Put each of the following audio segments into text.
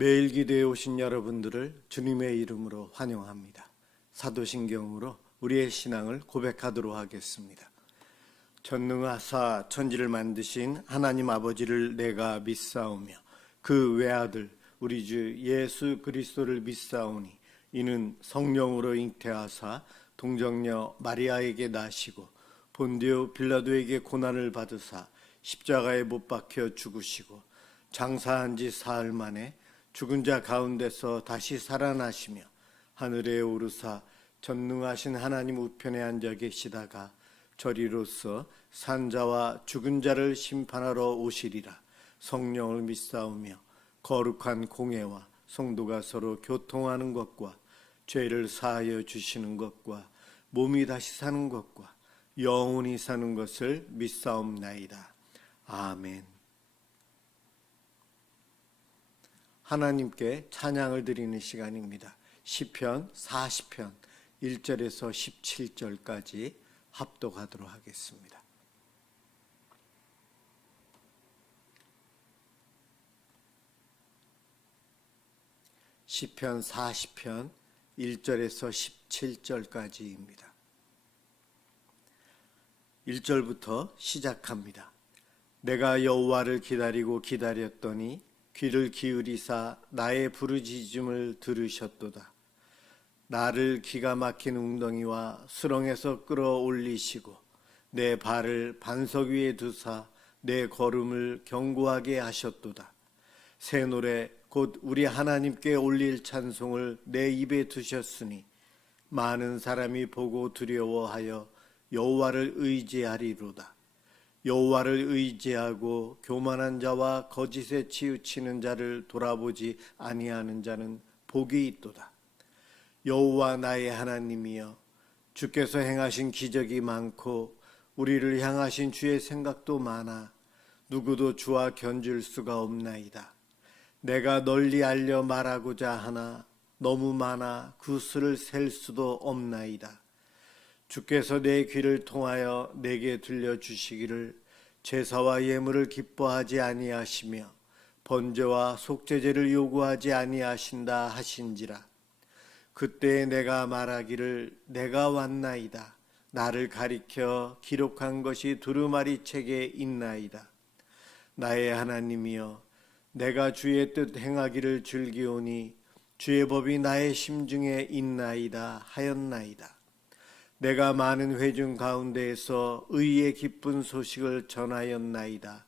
매일 기도에 오신 여러분들을 주님의 이름으로 환영합니다. 사도신경으로 우리의 신앙을 고백하도록 하겠습니다. 전능하사 천지를 만드신 하나님 아버지를 내가 믿사오며 그 외아들 우리 주 예수 그리스도를 믿사오니 이는 성령으로 잉태하사 동정녀 마리아에게 나시고 본디오 빌라도에게 고난을 받으사 십자가에 못 박혀 죽으시고 장사한 지 사흘 만에 죽은 자 가운데서 다시 살아나시며 하늘에 오르사 전능하신 하나님 우편에 앉아 계시다가 저리로서 산자와 죽은 자를 심판하러 오시리라. 성령을 믿사오며 거룩한 공회와 성도가 서로 교통하는 것과 죄를 사하여 주시는 것과 몸이 다시 사는 것과 영원히 사는 것을 믿사옵나이다. 아멘. 하나님께 찬양을 드리는 시간입니다. 시편 40편 1절에서 17절까지 합독하도록 하겠습니다. 시편 40편 1절에서 17절까지입니다. 1절부터 시작합니다. 내가 여호와를 기다리고 기다렸더니 귀를 기울이사 나의 부르짖음을 들으셨도다. 나를 기가 막힌 웅덩이와 수렁에서 끌어올리시고 내 발을 반석 위에 두사 내 걸음을 견고하게 하셨도다. 새 노래 곧 우리 하나님께 올릴 찬송을 내 입에 두셨으니 많은 사람이 보고 두려워하여 여호와를 의지하리로다. 여호와를 의지하고 교만한 자와 거짓에 치우치는 자를 돌아보지 아니하는 자는 복이 있도다. 여호와 나의 하나님이여, 주께서 행하신 기적이 많고 우리를 향하신 주의 생각도 많아 누구도 주와 견줄 수가 없나이다. 내가 널리 알려 말하고자 하나 너무 많아 그 수를 셀 수도 없나이다. 주께서 내 귀를 통하여 내게 들려주시기를 제사와 예물을 기뻐하지 아니하시며 번제와 속죄제를 요구하지 아니하신다 하신지라. 그때 내가 말하기를 내가 왔나이다. 나를 가리켜 기록한 것이 두루마리 책에 있나이다. 나의 하나님이여, 내가 주의 뜻 행하기를 즐기오니 주의 법이 나의 심중에 있나이다 하였나이다. 내가 많은 회중 가운데에서 의의 기쁜 소식을 전하였나이다.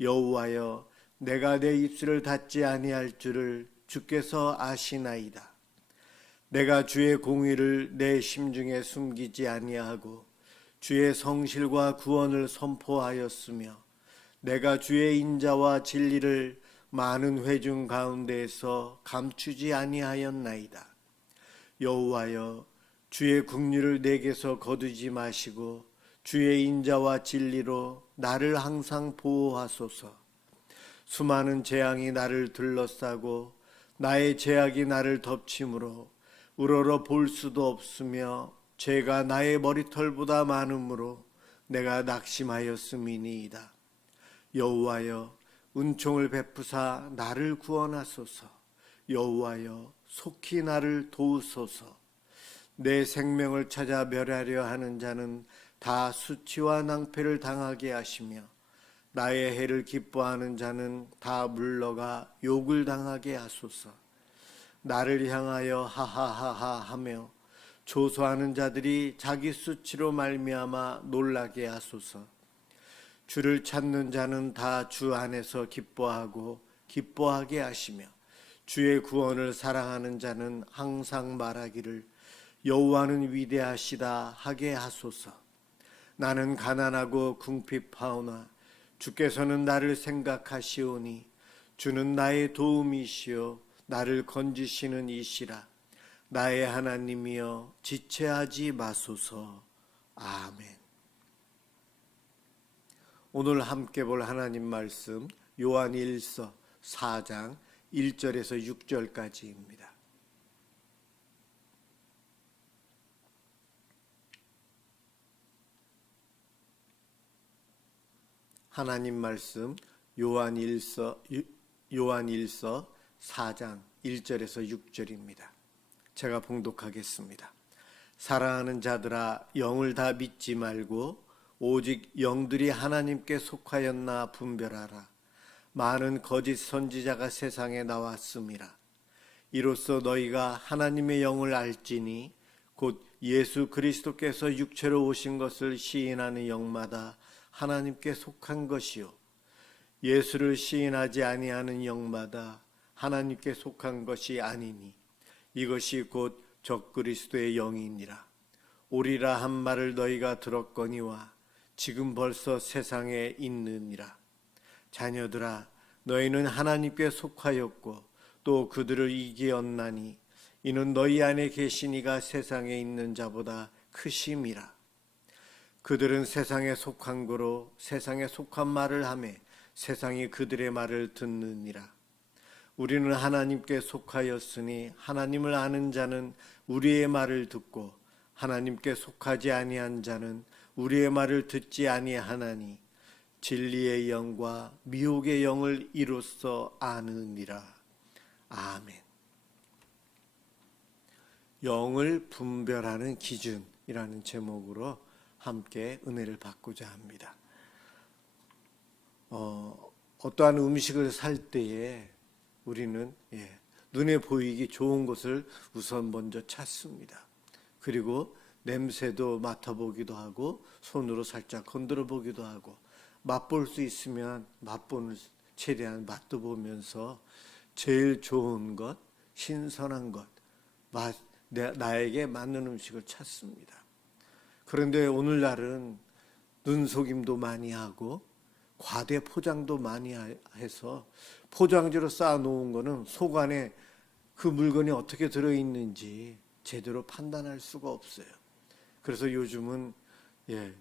여호와여, 내가 내 입술을 닫지 아니할 줄을 주께서 아시나이다. 내가 주의 공의를 내 심중에 숨기지 아니하고 주의 성실과 구원을 선포하였으며 내가 주의 인자와 진리를 많은 회중 가운데에서 감추지 아니하였나이다. 여호와여, 주의 긍휼을 내게서 거두지 마시고 주의 인자와 진리로 나를 항상 보호하소서. 수많은 재앙이 나를 둘러싸고 나의 죄악이 나를 덮침으로 우러러 볼 수도 없으며 죄가 나의 머리털보다 많으므로 내가 낙심하였음이니이다. 여호와여, 은총을 베푸사 나를 구원하소서. 여호와여, 속히 나를 도우소서. 내 생명을 찾아 멸하려 하는 자는 다 수치와 낭패를 당하게 하시며 나의 해를 기뻐하는 자는 다 물러가 욕을 당하게 하소서. 나를 향하여 하하하하 하며 조소하는 자들이 자기 수치로 말미암아 놀라게 하소서. 주를 찾는 자는 다 주 안에서 기뻐하고 기뻐하게 하시며 주의 구원을 사랑하는 자는 항상 말하기를 여호와는 위대하시다 하게 하소서. 나는 가난하고 궁핍하오나 주께서는 나를 생각하시오니 주는 나의 도움이시오 나를 건지시는 이시라. 나의 하나님이여, 지체하지 마소서. 아멘. 오늘 함께 볼 하나님 말씀 요한일서 4장 1절에서 6절까지입니다. 하나님 말씀 요한일서 4장 1절에서 6절입니다. 제가 봉독하겠습니다. 사랑하는 자들아, 영을 다 믿지 말고 오직 영들이 하나님께 속하였나 분별하라. 많은 거짓 선지자가 세상에 나왔음이라. 이로써 너희가 하나님의 영을 알지니 곧 예수 그리스도께서 육체로 오신 것을 시인하는 영마다 하나님께 속한 것이요 예수를 시인하지 아니하는 영마다 하나님께 속한 것이 아니니 이것이 곧 적그리스도의 영이니라. 오리라 한 말을 너희가 들었거니와 지금 벌써 세상에 있느니라. 자녀들아, 너희는 하나님께 속하였고 또 그들을 이기었나니 이는 너희 안에 계신 이가 세상에 있는 자보다 크심이라. 그들은 세상에 속한 거로 세상에 속한 말을 하며 세상이 그들의 말을 듣느니라. 우리는 하나님께 속하였으니 하나님을 아는 자는 우리의 말을 듣고 하나님께 속하지 아니한 자는 우리의 말을 듣지 아니하나니 진리의 영과 미혹의 영을 이로써 아느니라. 아멘. 영을 분별하는 기준이라는 제목으로 함께 은혜를 받고자 합니다. 어떠한 음식을 살 때에 우리는 눈에 보이기 좋은 것을 우선 먼저 찾습니다. 그리고 냄새도 맡아보기도 하고 손으로 살짝 건드려 보기도 하고 맛볼 수 있으면 최대한 맛도 보면서 제일 좋은 것, 신선한 것, 나에게 맞는 음식을 찾습니다. 그런데 오늘날은 눈속임도 많이 하고 과대 포장도 많이 해서 포장지로 쌓아놓은 거는 속 안에 그 물건이 어떻게 들어있는지 제대로 판단할 수가 없어요. 그래서 요즘은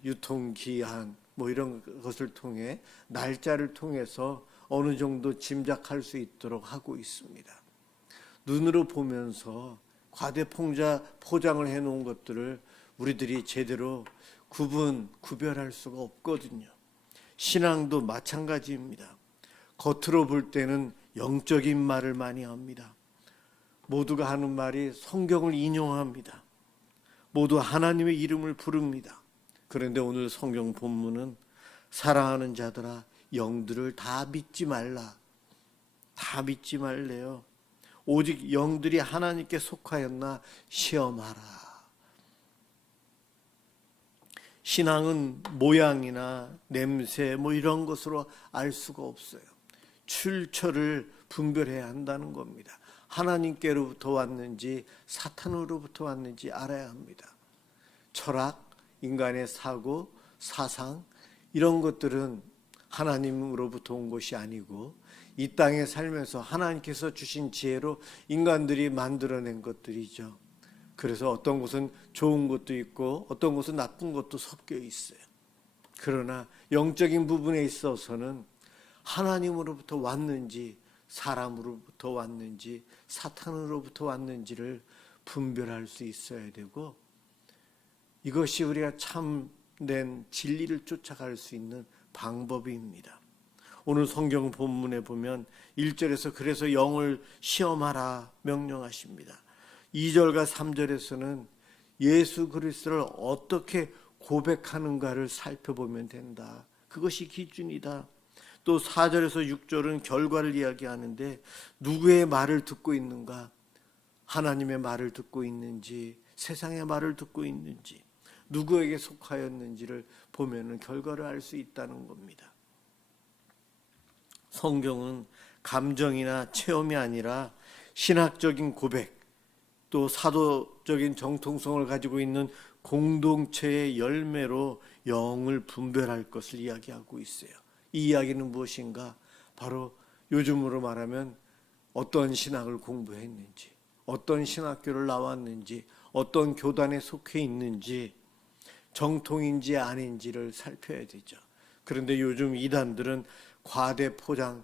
유통기한 이런 것을 통해 날짜를 통해서 어느 정도 짐작할 수 있도록 하고 있습니다. 눈으로 보면서 과대 포장을 해놓은 것들을 우리들이 제대로 구별할 수가 없거든요. 신앙도 마찬가지입니다. 겉으로 볼 때는 영적인 말을 많이 합니다. 모두가 하는 말이 성경을 인용합니다. 모두 하나님의 이름을 부릅니다. 그런데 오늘 성경 본문은 사랑하는 자들아, 영들을 다 믿지 말라. 다 믿지 말래요. 오직 영들이 하나님께 속하였나 시험하라. 신앙은 모양이나 냄새 이런 것으로 알 수가 없어요. 출처를 분별해야 한다는 겁니다. 하나님께로부터 왔는지 사탄으로부터 왔는지 알아야 합니다. 철학, 인간의 사고, 사상 이런 것들은 하나님으로부터 온 것이 아니고 이 땅에 살면서 하나님께서 주신 지혜로 인간들이 만들어낸 것들이죠. 그래서 어떤 것은 좋은 것도 있고 어떤 것은 나쁜 것도 섞여 있어요. 그러나 영적인 부분에 있어서는 하나님으로부터 왔는지 사람으로부터 왔는지 사탄으로부터 왔는지를 분별할 수 있어야 되고 이것이 우리가 참된 진리를 쫓아갈 수 있는 방법입니다. 오늘 성경 본문에 보면 1절에서 그래서 영을 시험하라 명령하십니다. 2절과 3절에서는 예수 그리스도를 어떻게 고백하는가를 살펴보면 된다. 그것이 기준이다. 또 4절에서 6절은 결과를 이야기하는데 누구의 말을 듣고 있는가? 하나님의 말을 듣고 있는지 세상의 말을 듣고 있는지 누구에게 속하였는지를 보면 결과를 알 수 있다는 겁니다. 성경은 감정이나 체험이 아니라 신학적인 고백 또 사도적인 정통성을 가지고 있는 공동체의 열매로 영을 분별할 것을 이야기하고 있어요. 이 이야기는 무엇인가? 바로 요즘으로 말하면 어떤 신학을 공부했는지 어떤 신학교를 나왔는지 어떤 교단에 속해 있는지 정통인지 아닌지를 살펴야 되죠. 그런데 요즘 이단들은 과대 포장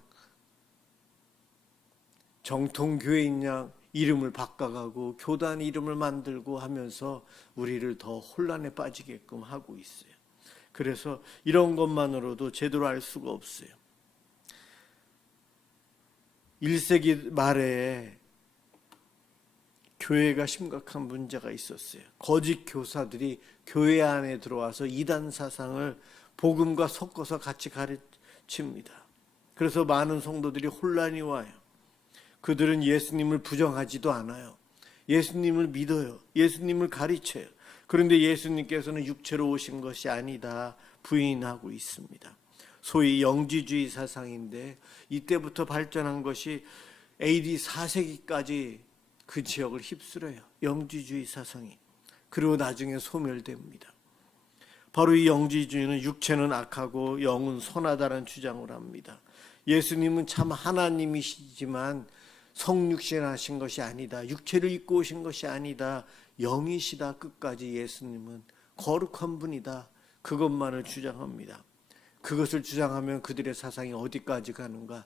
정통교회인 양 이름을 바꿔가고 교단 이름을 만들고 하면서 우리를 더 혼란에 빠지게끔 하고 있어요. 그래서 이런 것만으로도 제대로 알 수가 없어요. 1세기 말에 교회가 심각한 문제가 있었어요. 거짓 교사들이 교회 안에 들어와서 이단 사상을 복음과 섞어서 같이 가르칩니다. 그래서 많은 성도들이 혼란이 와요. 그들은 예수님을 부정하지도 않아요. 예수님을 믿어요. 예수님을 가르쳐요. 그런데 예수님께서는 육체로 오신 것이 아니다 부인하고 있습니다. 소위 영지주의 사상인데 이때부터 발전한 것이 AD 4세기까지 그 지역을 휩쓸어요. 영지주의 사상이. 그리고 나중에 소멸됩니다. 바로 이 영지주의는 육체는 악하고 영은 선하다는 주장을 합니다. 예수님은 참 하나님이시지만 성육신하신 것이 아니다. 육체를 입고 오신 것이 아니다. 영이시다. 끝까지 예수님은 거룩한 분이다. 그것만을 주장합니다. 그것을 주장하면 그들의 사상이 어디까지 가는가?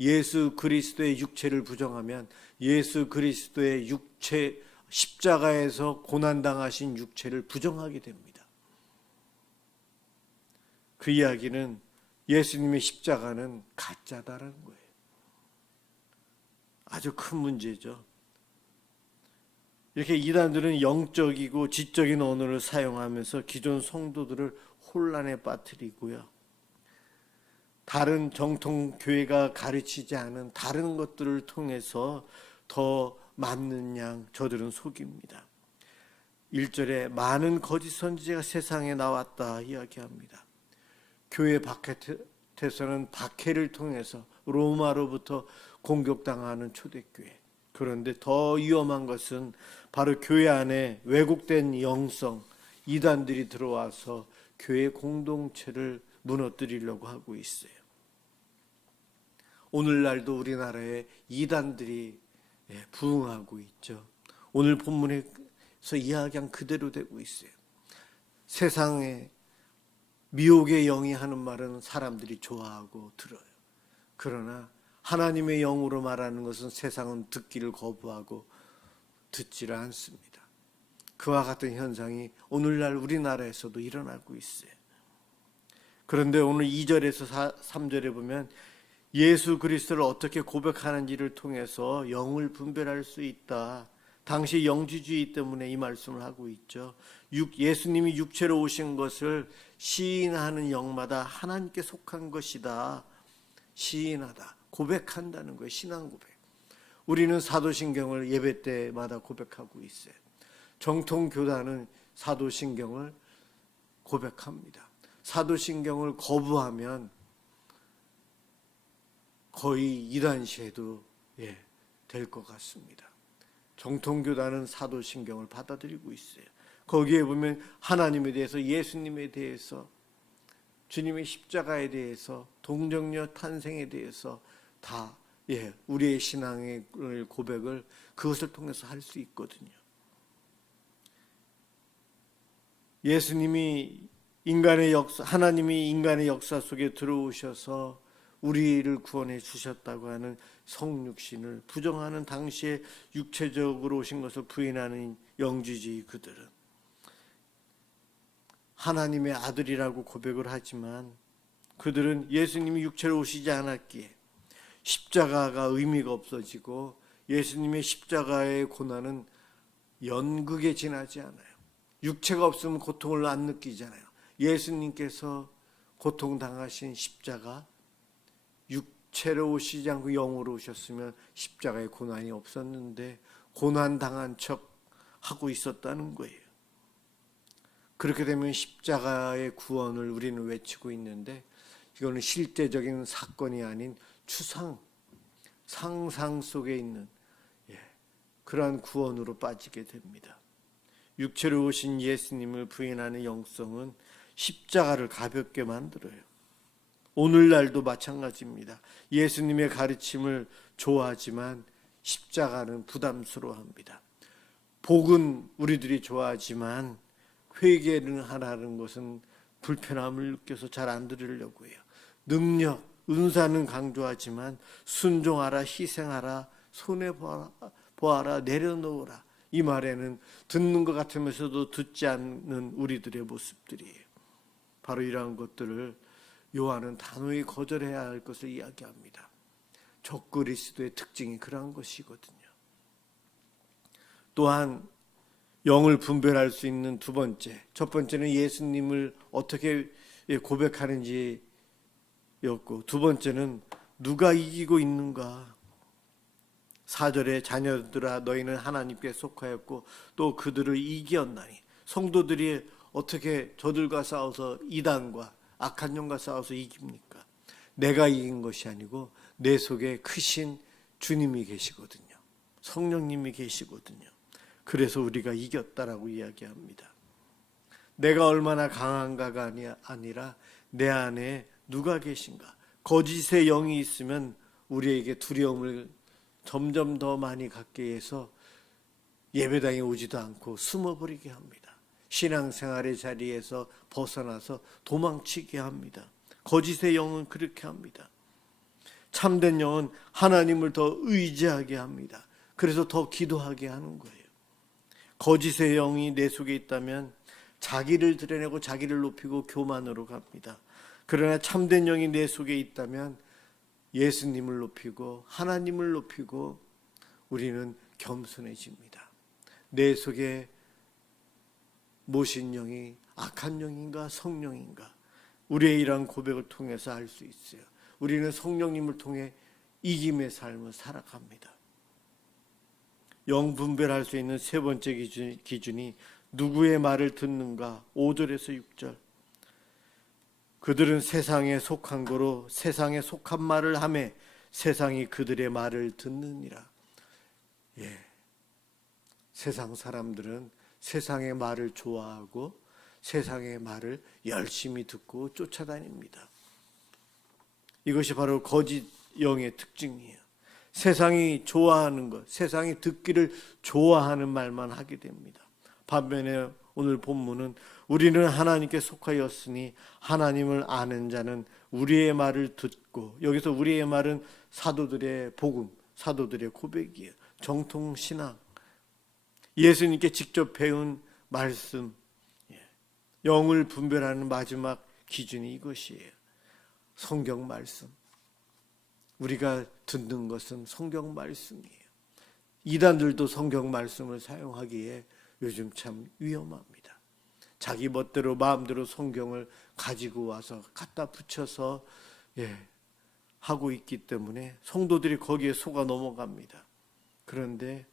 예수 그리스도의 육체를 부정하면 예수 그리스도의 육체, 십자가에서 고난당하신 육체를 부정하게 됩니다. 그 이야기는 예수님의 십자가는 가짜다라는 거예요. 아주 큰 문제죠. 이렇게 이단들은 영적이고 지적인 언어를 사용하면서 기존 성도들을 혼란에 빠뜨리고요. 다른 정통 교회가 가르치지 않은 다른 것들을 통해서 더 맞는 양 저들은 속입니다. 1절에 많은 거짓 선지자가 세상에 나왔다 이야기합니다. 교회 바깥에서는 박해를 통해서 로마로부터 공격당하는 초대교회. 그런데 더 위험한 것은 바로 교회 안에 왜곡된 영성, 이단들이 들어와서 교회 공동체를 무너뜨리려고 하고 있어요. 오늘날도 우리나라에 이단들이 부흥하고 있죠. 오늘 본문에서 이야기한 그대로 되고 있어요. 세상에 미혹의 영이 하는 말은 사람들이 좋아하고 들어요. 그러나 하나님의 영으로 말하는 것은 세상은 듣기를 거부하고 듣지를 않습니다. 그와 같은 현상이 오늘날 우리나라에서도 일어나고 있어요. 그런데 오늘 2절에서 3절에 보면 예수 그리스도를 어떻게 고백하는지를 통해서 영을 분별할 수 있다. 당시 영지주의 때문에 이 말씀을 하고 있죠. 예수님이 육체로 오신 것을 시인하는 영마다 하나님께 속한 것이다. 시인하다. 고백한다는 거예요. 신앙 고백. 우리는 사도신경을 예배 때마다 고백하고 있어요. 정통교단은 사도신경을 고백합니다. 사도신경을 거부하면 거의 이단시해도 될 것 같습니다. 정통교단은 사도신경을 받아들이고 있어요. 거기에 보면 하나님에 대해서, 예수님에 대해서, 주님의 십자가에 대해서, 동정녀 탄생에 대해서 다 우리의 신앙의 고백을 그것을 통해서 할 수 있거든요. 예수님이 하나님이 인간의 역사 속에 들어오셔서 우리를 구원해 주셨다고 하는 성육신을 부정하는 당시에 육체적으로 오신 것을 부인하는 영지주의 그들은 하나님의 아들이라고 고백을 하지만 그들은 예수님이 육체로 오시지 않았기에 십자가가 의미가 없어지고 예수님의 십자가의 고난은 연극에 지나지 않아요. 육체가 없으면 고통을 안 느끼잖아요. 예수님께서 고통당하신 십자가, 육체로 오시지 않고 영으로 오셨으면 십자가의 고난이 없었는데 고난당한 척 하고 있었다는 거예요. 그렇게 되면 십자가의 구원을 우리는 외치고 있는데 이거는 실제적인 사건이 아닌 추상, 상상 속에 있는 그러한 구원으로 빠지게 됩니다. 육체로 오신 예수님을 부인하는 영성은 십자가를 가볍게 만들어요. 오늘날도 마찬가지입니다. 예수님의 가르침을 좋아하지만 십자가는 부담스러워합니다. 복은 우리들이 좋아하지만 회개를 하라는 것은 불편함을 느껴서 잘 안 들으려고 해요. 능력, 은사는 강조하지만 순종하라, 희생하라, 손해보아라, 내려놓으라. 이 말에는 듣는 것 같으면서도 듣지 않는 우리들의 모습들이에요. 바로 이러한 것들을 요한은 단호히 거절해야 할 것을 이야기합니다. 적그리스도의 특징이 그러한 것이거든요. 또한 영을 분별할 수 있는 두 번째, 첫 번째는 예수님을 어떻게 고백하는지였고, 두 번째는 누가 이기고 있는가. 4절에 자녀들아 너희는 하나님께 속하였고 또 그들을 이기었나니. 성도들이 어떻게 저들과 싸워서 이단과 악한 영과 싸워서 이깁니까? 내가 이긴 것이 아니고 내 속에 크신 주님이 계시거든요. 성령님이 계시거든요. 그래서 우리가 이겼다라고 이야기합니다. 내가 얼마나 강한가가 아니라 내 안에 누가 계신가. 거짓의 영이 있으면 우리에게 두려움을 점점 더 많이 갖게 해서 예배당에 오지도 않고 숨어버리게 합니다. 신앙생활의 자리에서 벗어나서 도망치게 합니다. 거짓의 영은 그렇게 합니다. 참된 영은 하나님을 더 의지하게 합니다. 그래서 더 기도하게 하는 거예요. 거짓의 영이 내 속에 있다면 자기를 드러내고 자기를 높이고 교만으로 갑니다. 그러나 참된 영이 내 속에 있다면 예수님을 높이고 하나님을 높이고 우리는 겸손해집니다. 내 속에 모신 영이 악한 영인가 성령인가, 우리의 이러한 고백을 통해서 알 수 있어요. 우리는 성령님을 통해 이김의 삶을 살아갑니다. 영 분별할 수 있는 세 번째 기준이 누구의 말을 듣는가. 5절에서 6절. 그들은 세상에 속한 거로 세상에 속한 말을 하매 세상이 그들의 말을 듣느니라. 세상 사람들은 세상의 말을 좋아하고 세상의 말을 열심히 듣고 쫓아다닙니다. 이것이 바로 거짓 영의 특징이에요. 세상이 좋아하는 것, 세상이 듣기를 좋아하는 말만 하게 됩니다. 반면에 오늘 본문은 우리는 하나님께 속하였으니 하나님을 아는 자는 우리의 말을 듣고, 여기서 우리의 말은 사도들의 복음, 사도들의 고백이에요. 정통신앙, 예수님께 직접 배운 말씀, 영을 분별하는 마지막 기준이 이것이에요. 성경 말씀. 우리가 듣는 것은 성경 말씀이에요. 이단들도 성경 말씀을 사용하기에 요즘 참 위험합니다. 자기 멋대로 마음대로 성경을 가지고 와서 갖다 붙여서 하고 있기 때문에 성도들이 거기에 속아 넘어갑니다. 그런데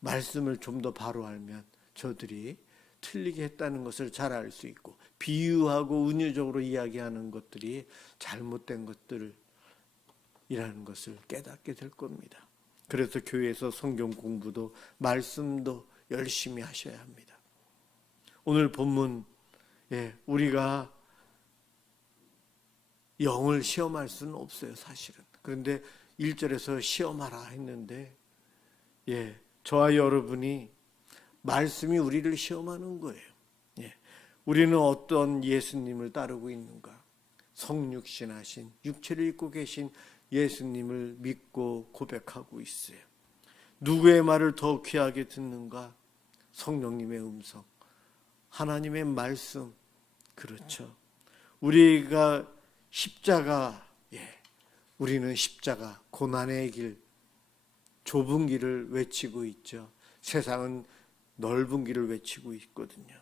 말씀을 좀 더 바로 알면 저들이 틀리게 했다는 것을 잘 알 수 있고, 비유하고 은유적으로 이야기하는 것들이 잘못된 것들이라는 것을 깨닫게 될 겁니다. 그래서 교회에서 성경 공부도 말씀도 열심히 하셔야 합니다. 오늘 본문, 우리가 영을 시험할 수는 없어요, 사실은. 그런데 1절에서 시험하라 했는데, 저와 여러분이 말씀이 우리를 시험하는 거예요. 우리는 어떤 예수님을 따르고 있는가? 성육신하신, 육체를 입고 계신 예수님을 믿고 고백하고 있어요. 누구의 말을 더 귀하게 듣는가? 성령님의 음성, 하나님의 말씀. 그렇죠. 우리가 십자가, 우리는 십자가, 고난의 길, 좁은 길을 외치고 있죠. 세상은 넓은 길을 외치고 있거든요.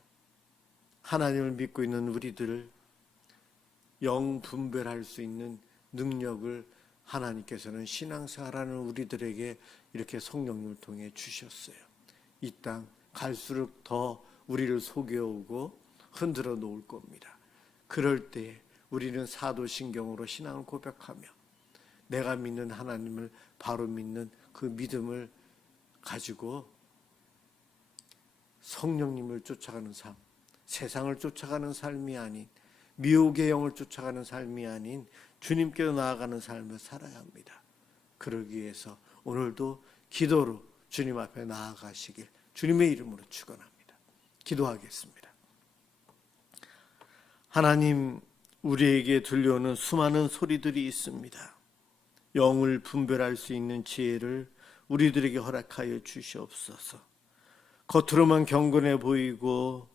하나님을 믿고 있는 우리들을 영 분별할 수 있는 능력을 하나님께서는 신앙생활하는 우리들에게 이렇게 성령님을 통해 주셨어요. 이 땅 갈수록 더 우리를 속여오고 흔들어 놓을 겁니다. 그럴 때 우리는 사도신경으로 신앙을 고백하며 내가 믿는 하나님을 바로 믿는 그 믿음을 가지고 성령님을 쫓아가는 삶, 세상을 쫓아가는 삶이 아닌, 미혹의 영을 쫓아가는 삶이 아닌 주님께로 나아가는 삶을 살아야 합니다. 그러기 위해서 오늘도 기도로 주님 앞에 나아가시길 주님의 이름으로 축원합니다. 기도하겠습니다. 하나님, 우리에게 들려오는 수많은 소리들이 있습니다. 영을 분별할 수 있는 지혜를 우리들에게 허락하여 주시옵소서. 겉으로만 경건해 보이고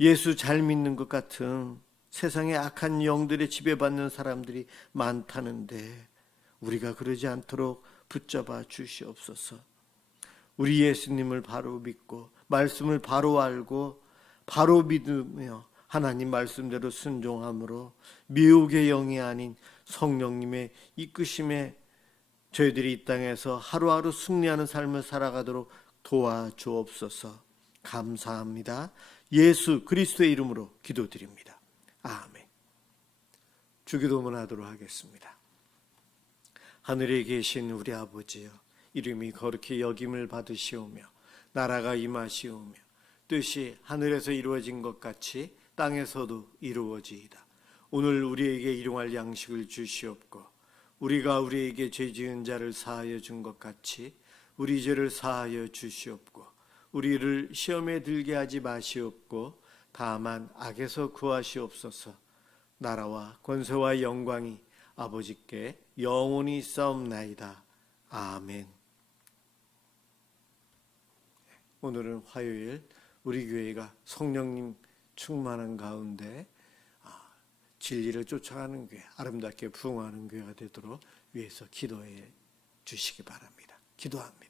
예수 잘 믿는 것 같은 세상의 악한 영들의 지배받는 사람들이 많다는데, 우리가 그러지 않도록 붙잡아 주시옵소서. 우리 예수님을 바로 믿고 말씀을 바로 알고 바로 믿으며 하나님 말씀대로 순종함으로 미혹의 영이 아닌 성령님의 이끄심에 저희들이 이 땅에서 하루하루 승리하는 삶을 살아가도록 도와주옵소서. 감사합니다. 예수 그리스도의 이름으로 기도드립니다. 아멘. 주기도문 하도록 하겠습니다. 하늘에 계신 우리 아버지여, 이름이 거룩히 여김을 받으시오며 나라가 임하시오며 뜻이 하늘에서 이루어진 것 같이 땅에서도 이루어지이다. 오늘 우리에게 일용할 양식을 주시옵고 우리가 우리에게 죄 지은 자를 사하여 준 것 같이 우리 죄를 사하여 주시옵고 우리를 시험에 들게 하지 마시옵고 다만 악에서 구하시옵소서. 나라와 권세와 영광이 아버지께 영원히 있사옵나이다. 아멘. 오늘은 화요일 우리 교회가 성령님 충만한 가운데 진리를 쫓아가는 교회, 아름답게 부흥하는 교회가 되도록 위해서 기도해 주시기 바랍니다. 기도합니다.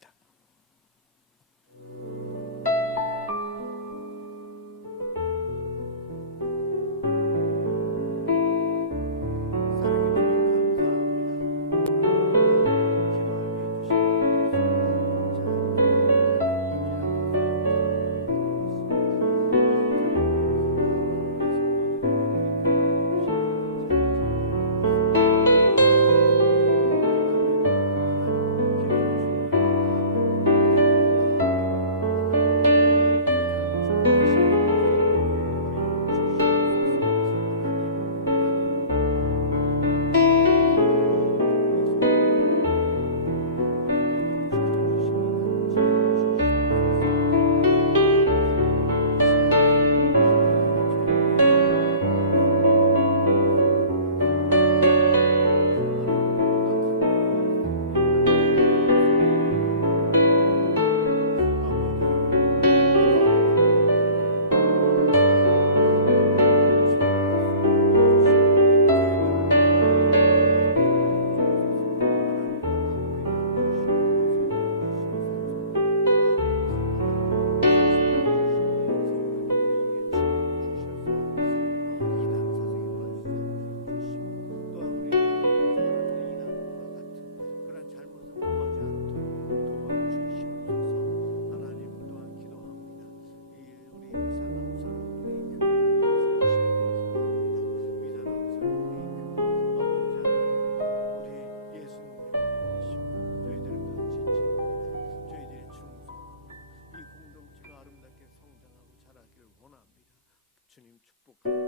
주님 축복하여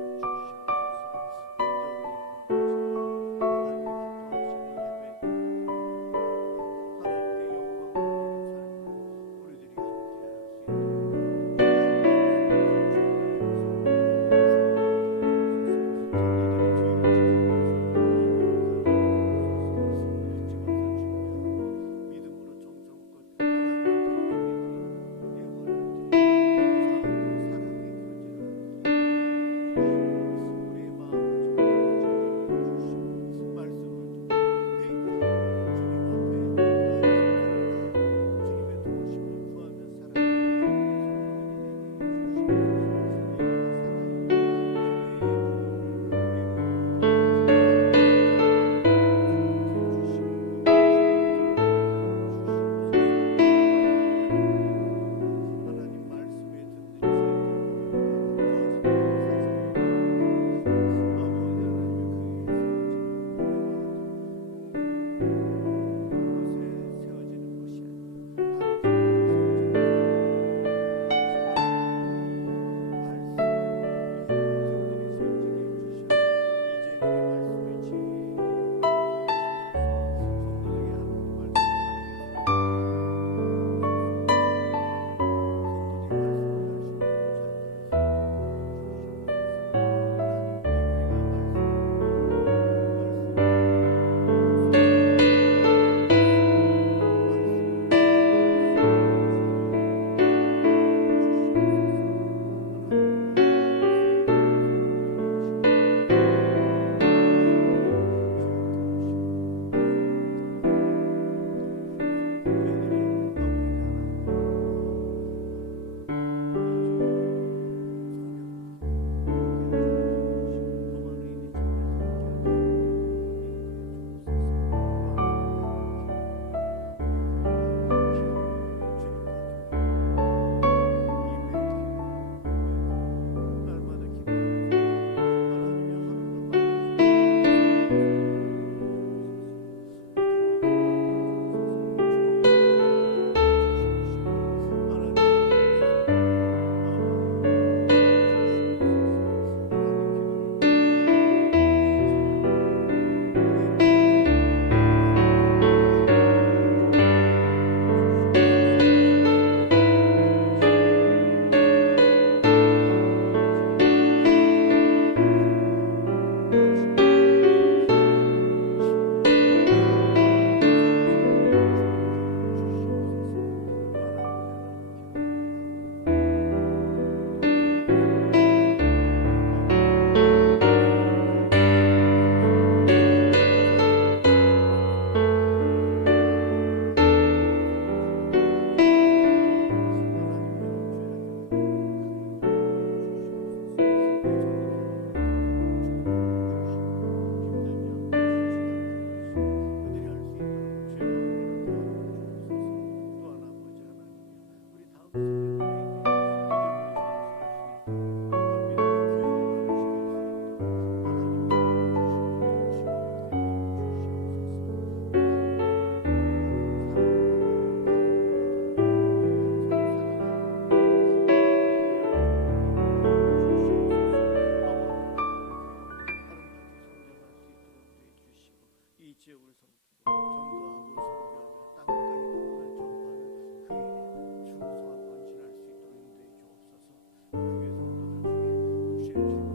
주십시오.